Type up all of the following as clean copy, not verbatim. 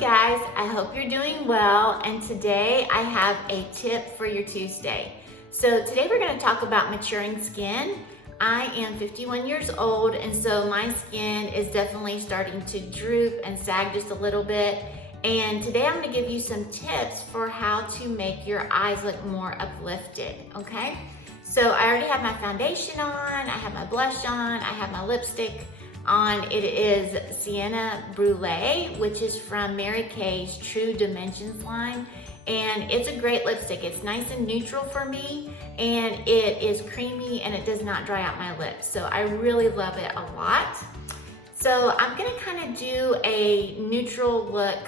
guys, I hope you're doing well, and today I have a tip for your Tuesday. So today we're going to talk about maturing skin. I am 51 years old, and so my skin is definitely starting to droop and sag just a little bit. And today I'm going to give you some tips for how to make your eyes look more uplifted, okay? So I already have my foundation on, I have my blush on, I have my lipstick on. It is Sienna Brulee, which is from Mary Kay's True Dimensions line. And it's a great lipstick. It's nice and neutral for me, and it is creamy and it does not dry out my lips. So I really love it a lot. So I'm gonna kind of do a neutral look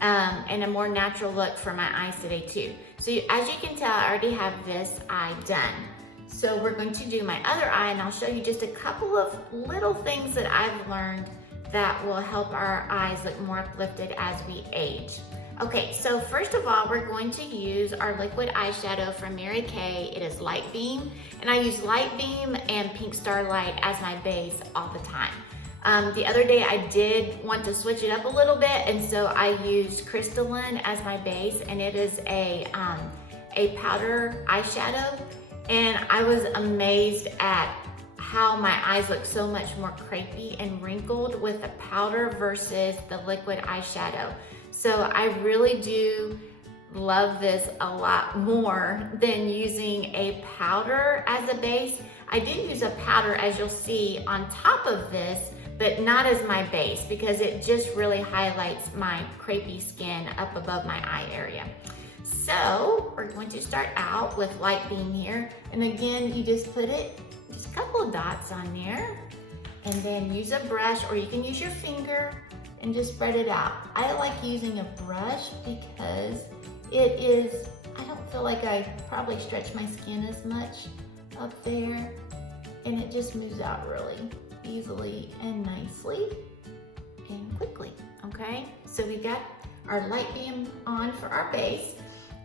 and a more natural look for my eyes today too. So as you can tell, I already have this eye done. So we're going to do my other eye, and I'll show you just a couple of little things that I've learned that will help our eyes look more uplifted as we age. Okay, so first of all, we're going to use our liquid eyeshadow from Mary Kay. It is Light Beam, and I use Light Beam and Pink Starlight as my base all the time. The other day I did want to switch it up a little bit, and so I used Crystalline as my base, and it is a powder eyeshadow. And I was amazed at how my eyes look so much more crepey and wrinkled with the powder versus the liquid eyeshadow. So I really do love this a lot more than using a powder as a base. I do use a powder, as you'll see, on top of this, but not as my base, because it just really highlights my crepey skin up above my eye area. So we're going to start out with Light Beam here. And again, you just put it, just a couple of dots on there, and then use a brush, or you can use your finger and just spread it out. I like using a brush because it is, I don't feel like I probably stretch my skin as much up there, and it just moves out really easily and nicely and quickly, okay? So we got our Light Beam on for our base.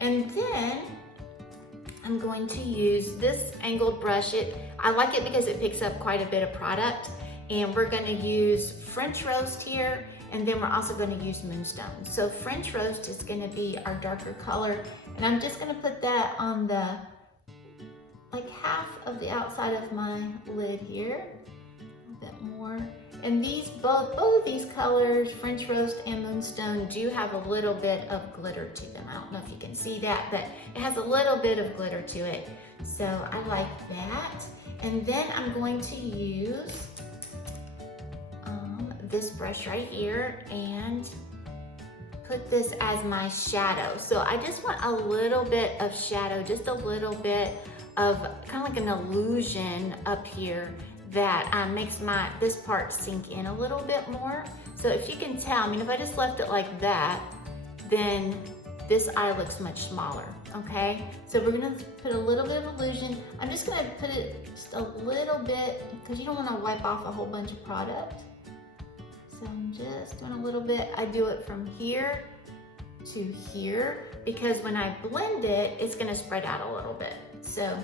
And then I'm going to use this angled brush. I like it because it picks up quite a bit of product. And we're gonna use French Roast here, and then we're also gonna use Moonstone. So French Roast is gonna be our darker color, and I'm just gonna put that on the, like half of the outside of my lid here, a bit more. And these, both of these colors, French Roast and Moonstone, do have a little bit of glitter to them. I don't know if you can see that, but it has a little bit of glitter to it. So I like that. And then I'm going to use this brush right here and put this as my shadow. So I just want a little bit of shadow, just a little bit of kind of like an illusion up here that makes this part sink in a little bit more. So if you can tell, I mean, if I just left it like that, then this eye looks much smaller, okay? So we're gonna put a little bit of illusion. I'm just gonna put it just a little bit, because you don't wanna wipe off a whole bunch of product. So I'm just doing a little bit. I do it from here to here, because when I blend it, it's gonna spread out a little bit. So,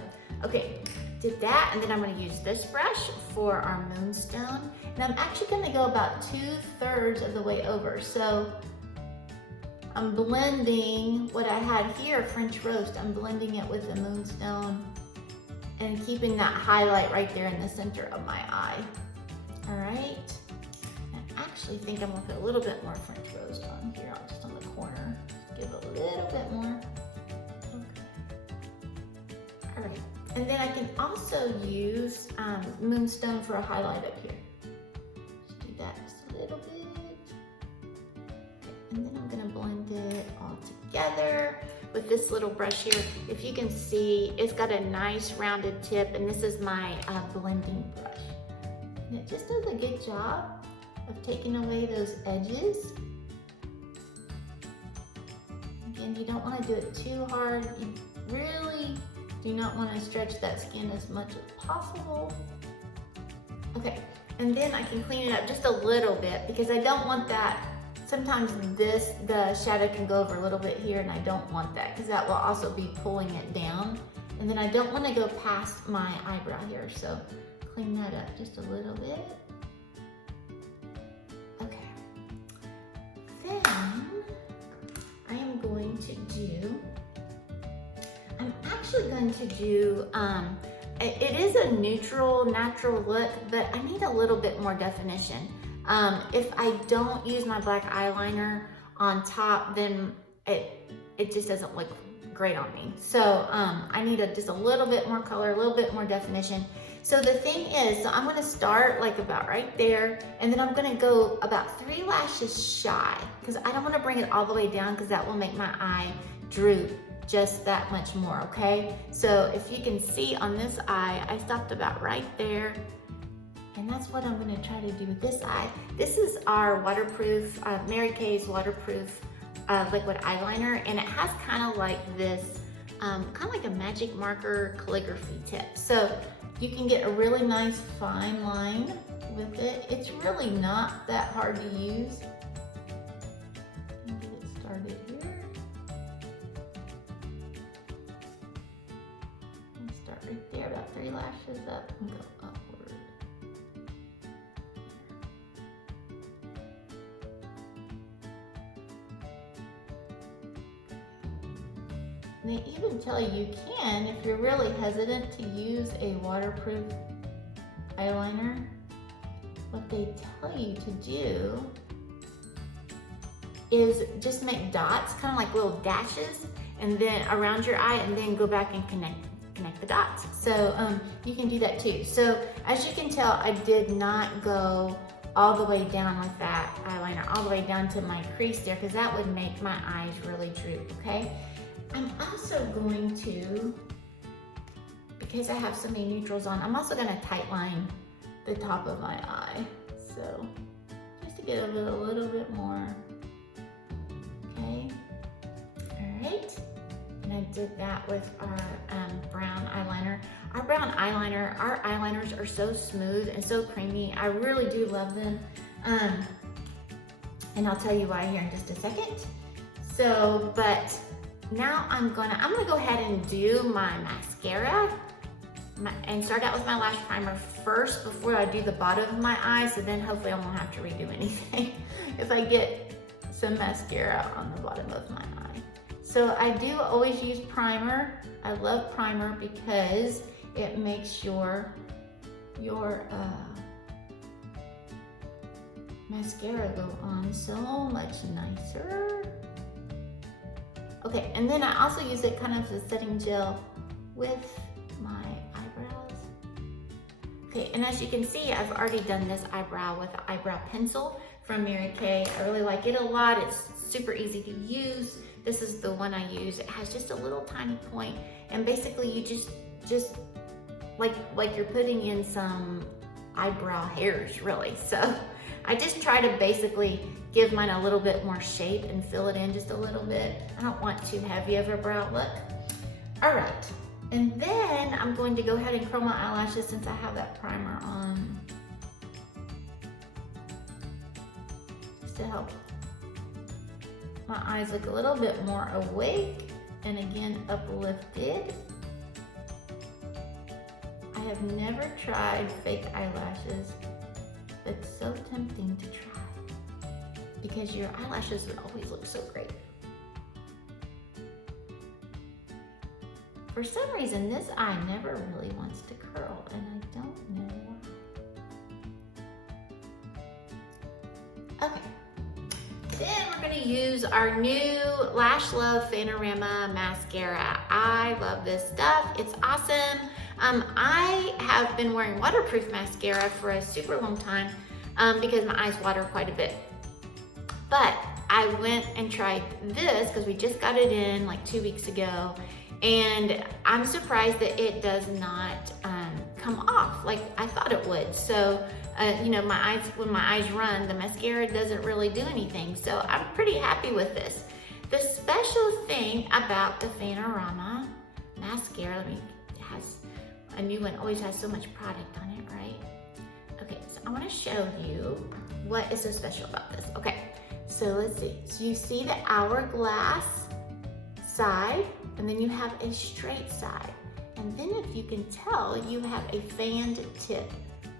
okay, did that, and then I'm gonna use this brush for our Moonstone. And I'm actually gonna go about 2/3 of the way over. So I'm blending what I had here, French Roast, I'm blending it with the Moonstone and keeping that highlight right there in the center of my eye. All right. I actually think I'm gonna put a little bit more French Roast on here, just on the corner. Give it a little bit more. Okay. All right. And then I can also use Moonstone for a highlight up here. Just do that just a little bit. And then I'm gonna blend it all together with this little brush here. If you can see, it's got a nice rounded tip, and this is my blending brush. And it just does a good job of taking away those edges. Again, you don't wanna do it too hard. You really do not want to stretch that skin as much as possible. Okay, and then I can clean it up just a little bit, because I don't want that. Sometimes the shadow can go over a little bit here, and I don't want that, because that will also be pulling it down. And then I don't want to go past my eyebrow here, so clean that up just a little bit. Okay. Then do, I'm actually going to do, it is a neutral, natural look, but I need a little bit more definition. If I don't use my black eyeliner on top, then it just doesn't look great on me. So I need just a little bit more color, a little bit more definition. So the thing is, so I'm gonna start like about right there, and then I'm gonna go about 3 lashes shy, because I don't wanna bring it all the way down, because that will make my eye droop just that much more, okay? So if you can see on this eye, I stopped about right there, and that's what I'm gonna try to do with this eye. This is our waterproof, Mary Kay's waterproof liquid eyeliner, and it has kind of like this, kind of like a magic marker calligraphy tip. So you can get a really nice fine line with it. It's really not that hard to use. Get it started here. And start right there, about 3 lashes up and go upward. They even tell you can, if you're really hesitant to use a waterproof eyeliner, what they tell you to do is just make dots, kind of like little dashes, and then around your eye, and then go back and connect the dots. So you can do that too. So as you can tell, I did not go all the way down with that eyeliner, all the way down to my crease there, because that would make my eyes really droop, okay? I'm also going to, because I have so many neutrals on, I'm also gonna tightline the top of my eye. So just to get a little bit more, okay? All right, and I did that with our brown eyeliner. Our brown eyeliner, our eyeliners are so smooth and so creamy. I really do love them. And I'll tell you why here in just a second. So, but now I'm gonna go ahead and do my mascara and start out with my lash primer first before I do the bottom of my eye, so then hopefully I won't have to redo anything if I get some mascara on the bottom of my eye. So I do always use primer. I love primer because it makes your mascara go on so much nicer. Okay, and then I also use it kind of as a setting gel with my eyebrows. Okay, and as you can see, I've already done this eyebrow with an eyebrow pencil from Mary Kay. I really like it a lot. It's super easy to use. This is the one I use. It has just a little tiny point, and basically you just like you're putting in some eyebrow hairs, really. So I just try to basically give mine a little bit more shape and fill it in just a little bit. I don't want too heavy of a brow look. All right, and then I'm going to go ahead and curl my eyelashes since I have that primer on, just to help my eyes look a little bit more awake and again uplifted. I have never tried fake eyelashes. It's so tempting to try because your eyelashes would always look so great. For some reason, this eye never really wants to curl, and I don't know why. Okay, then we're gonna use our new Lash Love Panorama Mascara. I love this stuff, it's awesome. I have been wearing waterproof mascara for a super long time because my eyes water quite a bit. But I went and tried this because we just got it in like 2 weeks ago, and I'm surprised that it does not come off like I thought it would. So, you know, my eyes, when my eyes run, the mascara doesn't really do anything. So I'm pretty happy with this. The special thing about the Panorama mascara, it has a new one, always has so much product on it, right? Okay, so I want to show you what is so special about this. Okay, so let's see. So you see the hourglass side, and then you have a straight side. And then if you can tell, you have a fanned tip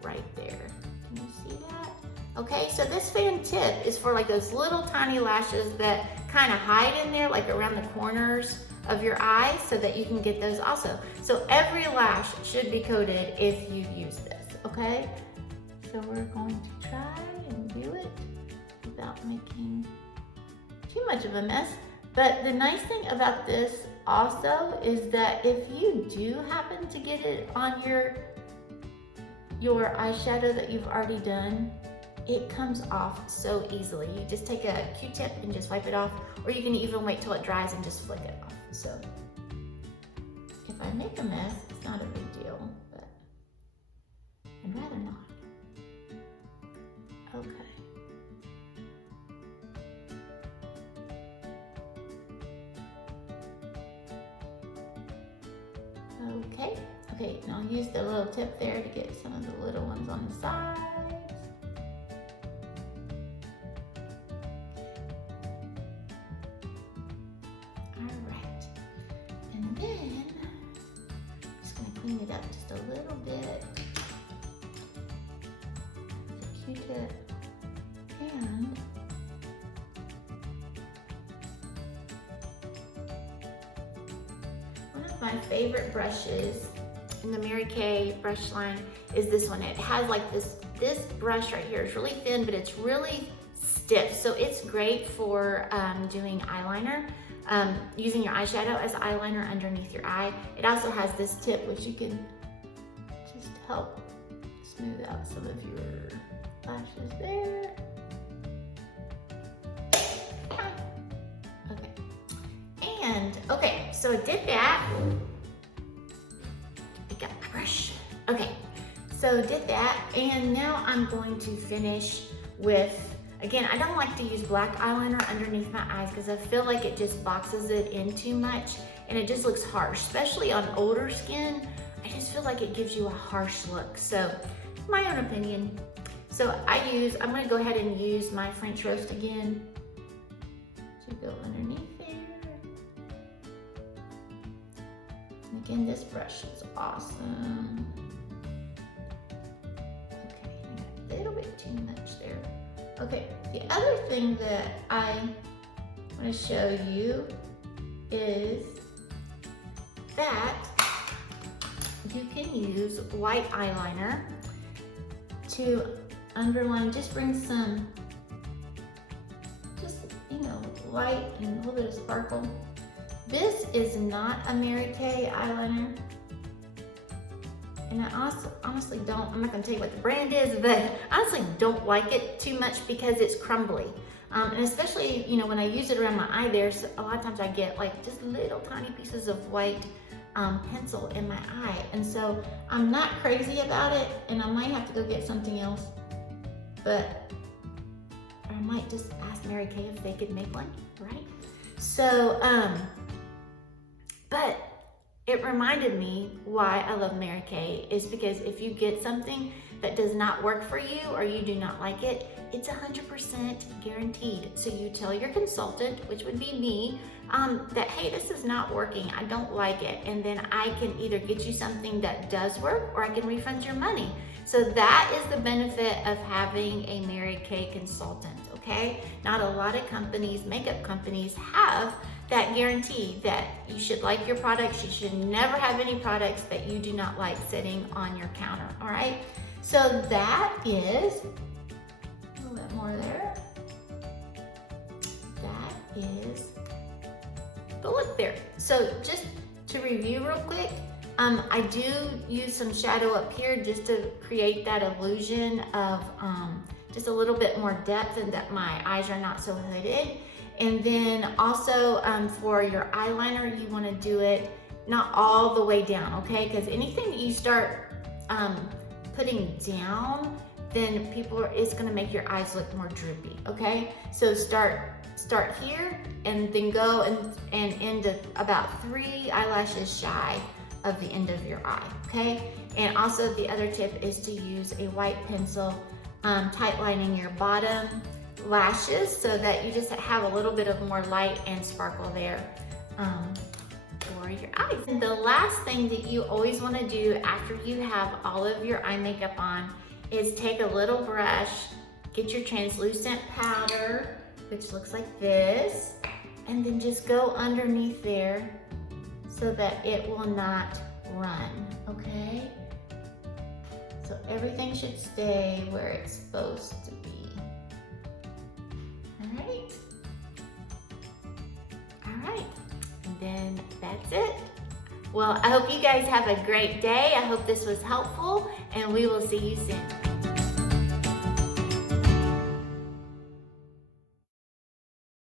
right there. Can you see that? Okay, so this fan tip is for like those little tiny lashes that kind of hide in there, like around the corners of your eyes, so that you can get those also. So every lash should be coated if you use this, okay? So we're going to try and do it without making too much of a mess. But the nice thing about this also is that if you do happen to get it on your eyeshadow that you've already done, it comes off so easily. You just take a Q-tip and just wipe it off, or you can even wait till it dries and just flick it off. So if I make a mess, it's not a big deal, but I'd rather not. Okay. Okay, and I'll use the little tip there to get some of the little ones on the sides. All right, and then I'm just gonna clean it up just a little bit. The Q-tip and my favorite brushes in the Mary Kay brush line is this one. It has like this brush right here. It's really thin, but it's really stiff. So it's great for doing eyeliner, using your eyeshadow as eyeliner underneath your eye. It also has this tip, which you can just help smooth out some of your lashes there. Okay, so I did that. Pick up my brush. Okay, so did that, and now I'm going to finish with, again, I don't like to use black eyeliner underneath my eyes because I feel like it just boxes it in too much and it just looks harsh, especially on older skin. I just feel like it gives you a harsh look. So, my own opinion. So I'm gonna go ahead and use my French roast again to go underneath there. And again, this brush is awesome. Okay, I got a little bit too much there. Okay, the other thing that I want to show you is that you can use white eyeliner to underline, just bring some, white and a little bit of sparkle. This is not a Mary Kay eyeliner. And I also honestly don't, I'm not gonna tell you what the brand is, but I honestly don't like it too much because it's crumbly. And especially, when I use it around my eye there, so a lot of times I get like just little tiny pieces of white pencil in my eye. And so I'm not crazy about it, and I might have to go get something else, but I might just ask Mary Kay if they could make one, right? So, but it reminded me why I love Mary Kay is because if you get something that does not work for you or you do not like it, it's 100% guaranteed. So you tell your consultant, which would be me, that, hey, this is not working, I don't like it. And then I can either get you something that does work or I can refund your money. So that is the benefit of having a Mary Kay consultant, okay? Not a lot of companies, makeup companies, have that guarantee that you should like your products. You should never have any products that you do not like sitting on your counter, all right? So that is, a little bit more there. That is the look there. So just to review real quick, I do use some shadow up here just to create that illusion of just a little bit more depth and that my eyes are not so hooded. And then also for your eyeliner, you want to do it not all the way down, okay? Because anything that you start putting down, then it's going to make your eyes look more droopy, okay? So start here and then go and end at about 3 eyelashes shy of the end of your eye, okay? And also the other tip is to use a white pencil, tight lining your bottom lashes so that you just have a little bit of more light and sparkle there for your eyes. And the last thing that you always want to do after you have all of your eye makeup on is take a little brush, get your translucent powder, which looks like this, and then just go underneath there so that it will not run, okay? So everything should stay where it's supposed to be. All right. All right, and then that's it. Well, I hope you guys have a great day. I hope this was helpful, and we will see you soon.